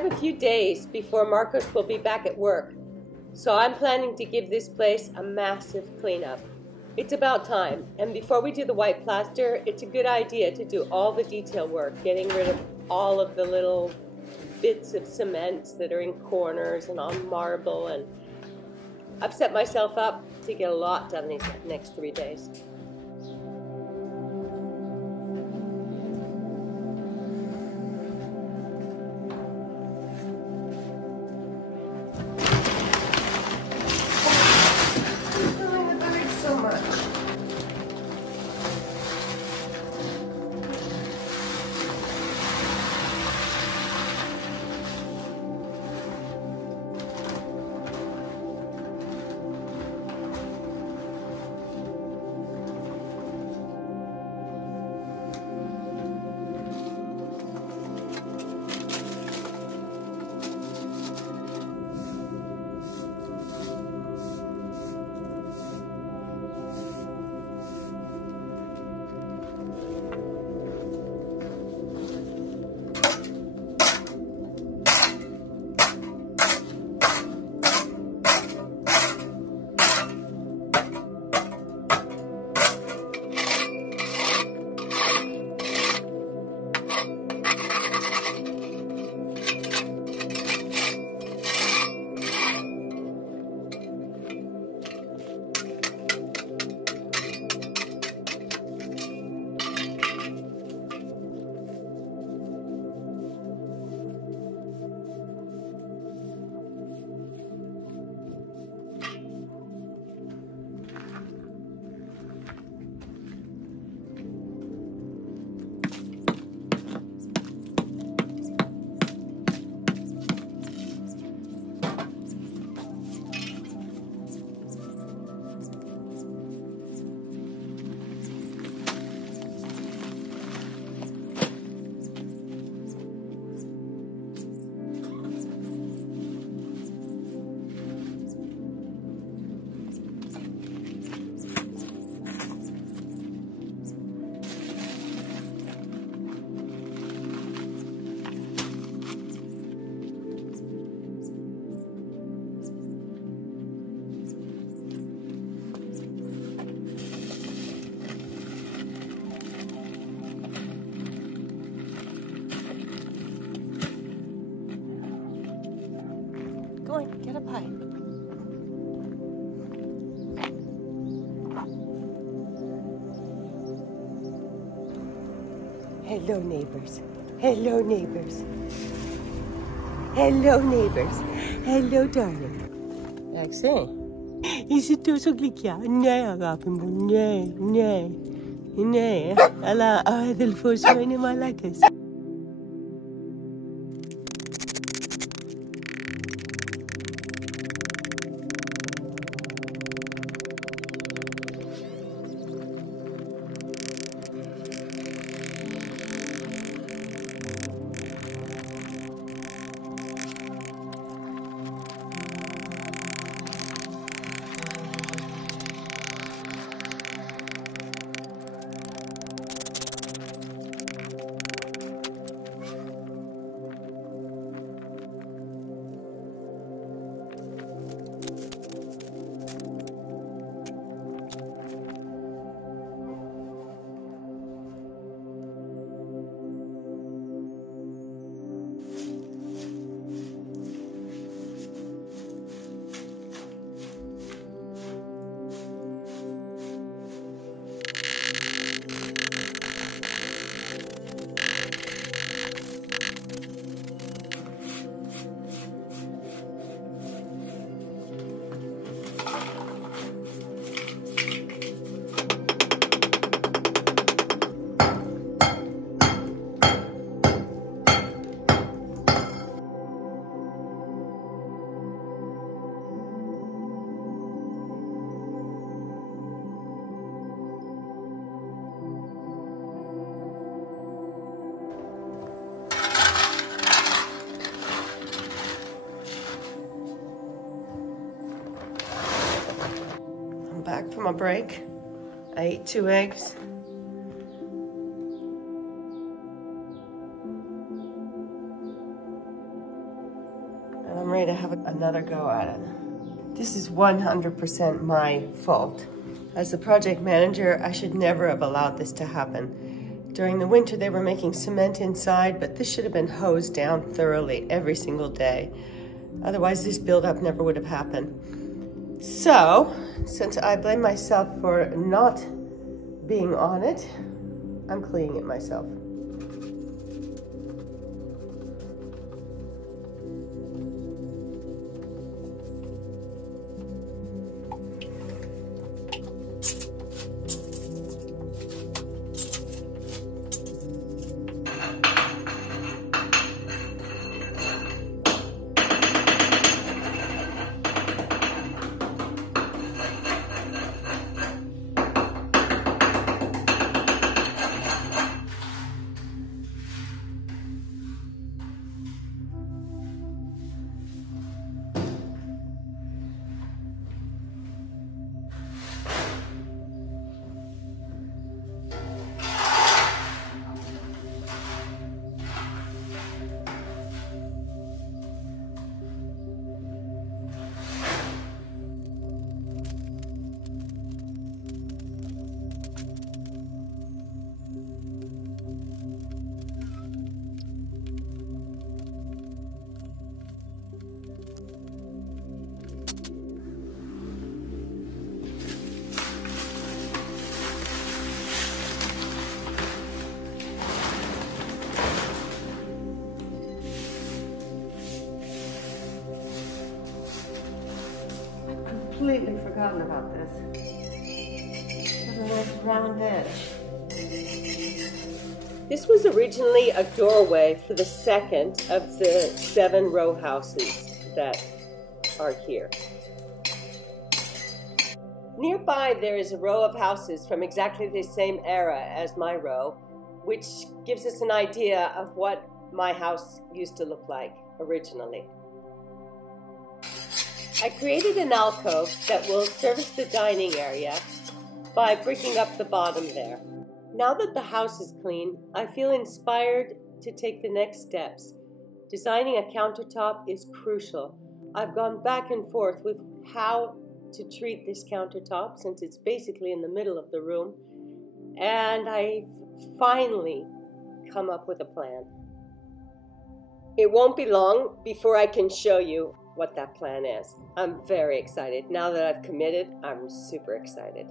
have a few days before Marcos will be back at work, so I'm planning to give this place a massive cleanup. It's about time, and before we do the white plaster, it's a good idea to do all the detail work, getting rid of all of the little bits of cement that are in corners and on marble, and I've set myself up to get a lot done these next 3 days. Go on, get a pipe. Hello, neighbors. Hello, neighbors. Hello, neighbors. Hello, darling. Maxine. Is it so glikya? Nee, agapin mo. Nee, nee. Nee. Ala, del foso ni malakas. Back from a break. I ate 2 eggs. and I'm ready to have another go at it. This is 100% my fault. As the project manager, I should never have allowed this to happen. During the winter, they were making cement inside, but this should have been hosed down thoroughly every single day. Otherwise, this buildup never would have happened. So, since I blame myself for not being on it, I'm cleaning it myself. Completely forgotten about this. Look at this round edge. This was originally a doorway for the second of the 7 row houses that are here. Nearby there is a row of houses from exactly the same era as my row, which gives us an idea of what my house used to look like originally. I created an alcove that will service the dining area by bricking up the bottom there. Now that the house is clean, I feel inspired to take the next steps. Designing a countertop is crucial. I've gone back and forth with how to treat this countertop since it's basically in the middle of the room, and I finally come up with a plan. It won't be long before I can show you what that plan is. I'm very excited. Now that I've committed, I'm super excited.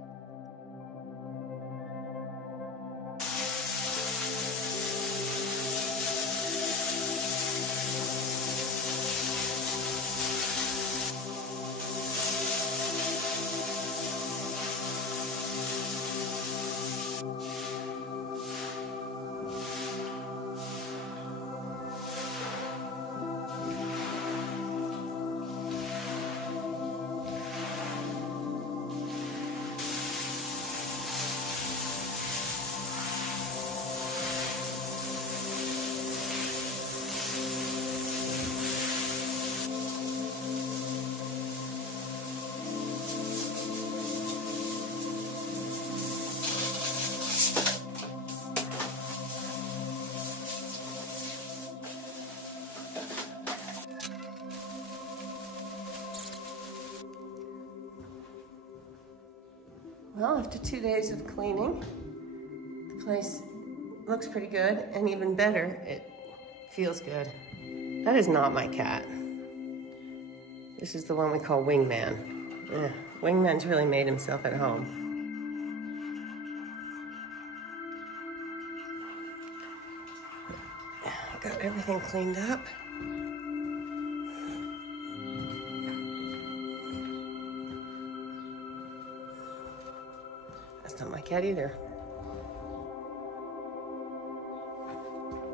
Well, after 2 days of cleaning, the place looks pretty good, and even better, it feels good. That is not my cat. This is the one we call Wingman. Wingman's really made himself at home. Got everything cleaned up. That's not my cat either.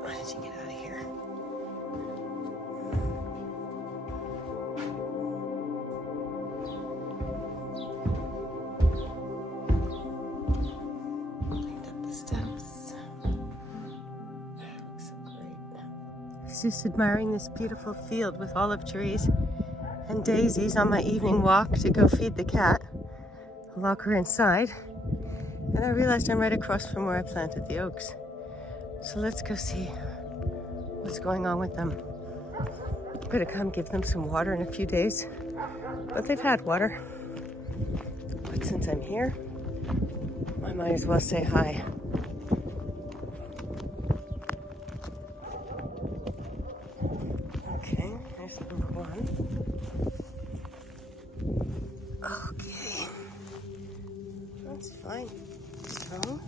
Why did you get out of here? Cleaned up the steps. That looks so great. I was just admiring this beautiful field with olive trees and daisies on my evening walk to go feed the cat. I'll lock her inside. And I realized I'm right across from where I planted the oaks. So let's go see what's going on with them. Gonna come give them some water in a few days, but they've had water. But since I'm here, I might as well say hi. Okay, there's number one. Okay, that's fine. So,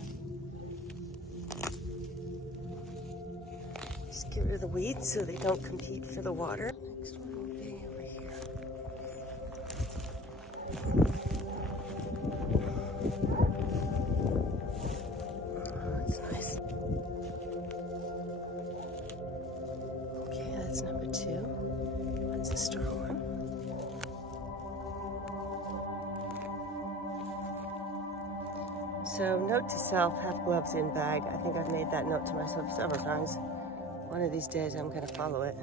just get rid of the weeds so they don't compete for the water. Next one will be over here. Oh, that's nice. Okay, that's number two. That's a strong one. So, note to self, have gloves in bag. I think I've made that note to myself several times. One of these days I'm going to follow it.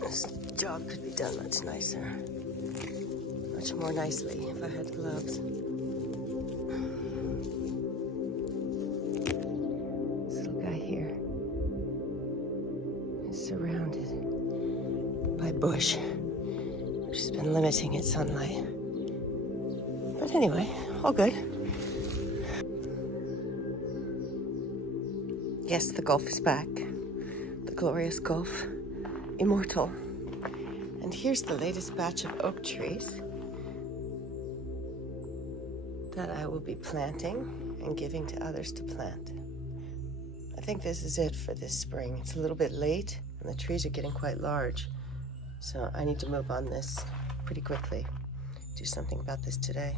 This job could be done much nicer. Much more nicely if I had gloves. This little guy here is surrounded by bush, which has been limiting its sunlight. But anyway, all good. Yes, the Gulf is back. The glorious Gulf. Immortal. And here's the latest batch of oak trees that I will be planting and giving to others to plant. I think this is it for this spring. It's a little bit late and the trees are getting quite large. So I need to move on this pretty quickly. Do something about this today.